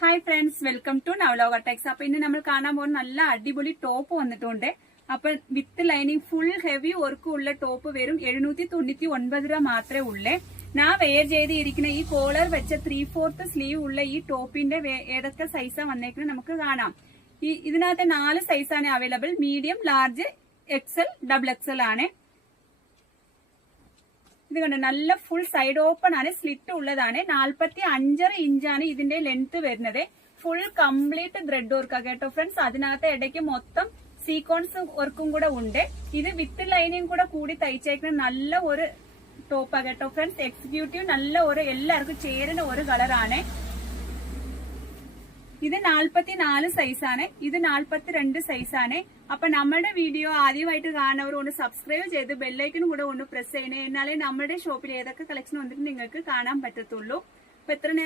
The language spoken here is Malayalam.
Hi friends, welcome to Navaloka techs. അപ്പൊ ഇന്ന് നമ്മൾ കാണാൻ പോകുന്ന നല്ല അടിപൊളി ടോപ്പ് വന്നിട്ടുണ്ട്. അപ്പൊ with lining full heavy work ഉള്ള ടോപ്പ് വെറും 799 രൂപ മാത്രമേ ഉള്ളേ. ഞാൻ വെയർ ചെയ്തിരിക്കുന്ന ഈ കോളർ വെച്ച 3/4 സ്ലീവ് ഉള്ള ഈ ടോപ്പിന്റെ ഏതൊക്കെ സൈസാ വന്നേക്കുന്നത് നമുക്ക് കാണാം. ഇതിനകത്ത് 4 സൈസാണ് available. Medium, large, XL, double XL ആണ്. ഇത് കണ്ടോ, നല്ല ഫുൾ സൈഡ് ഓപ്പൺ ആണ്, സ്ലിറ്റ് ഉള്ളതാണ്. 45 ഇഞ്ചാണ് ഇതിന്റെ ലെങ്ത് വരുന്നത്. ഫുൾ കംപ്ലീറ്റ് ത്രെഡ് വർക്കാ കേട്ടോ ഫ്രണ്ട്സ്. അതിനകത്ത് ഇടയ്ക്ക് മൊത്തം സീക്വൻസ് വർക്കും കൂടെ ഉണ്ട്. ഇത് വിത്ത് ലൈനിങ് കൂടെ കൂടി തയ്ച്ചേക്കുന്ന നല്ല ഒരു ടോപ്പാ കേട്ടോ ഫ്രണ്ട്സ്. എക്സിക്യൂട്ടീവ് നല്ല ഒരു എല്ലാവർക്കും ചേരുന്ന ഒരു കളറാണ്. ഇത് 44 സൈസാണ്, ഇത് 42 സൈസാണ്. അപ്പൊ നമ്മുടെ വീഡിയോ ആദ്യമായിട്ട് കാണുന്നവർ ഒന്ന് സബ്സ്ക്രൈബ് ചെയ്ത് ബെല്ലൈക്കനും കൂടെ ഒന്ന് പ്രസ് ചെയ്യണേ. എന്നാലേ നമ്മുടെ ഷോപ്പിൽ ഏതൊക്കെ കളക്ഷൻ വന്നിട്ട് നിങ്ങൾക്ക് കാണാൻ പറ്റത്തുള്ളൂ. അപ്പൊ എത്ര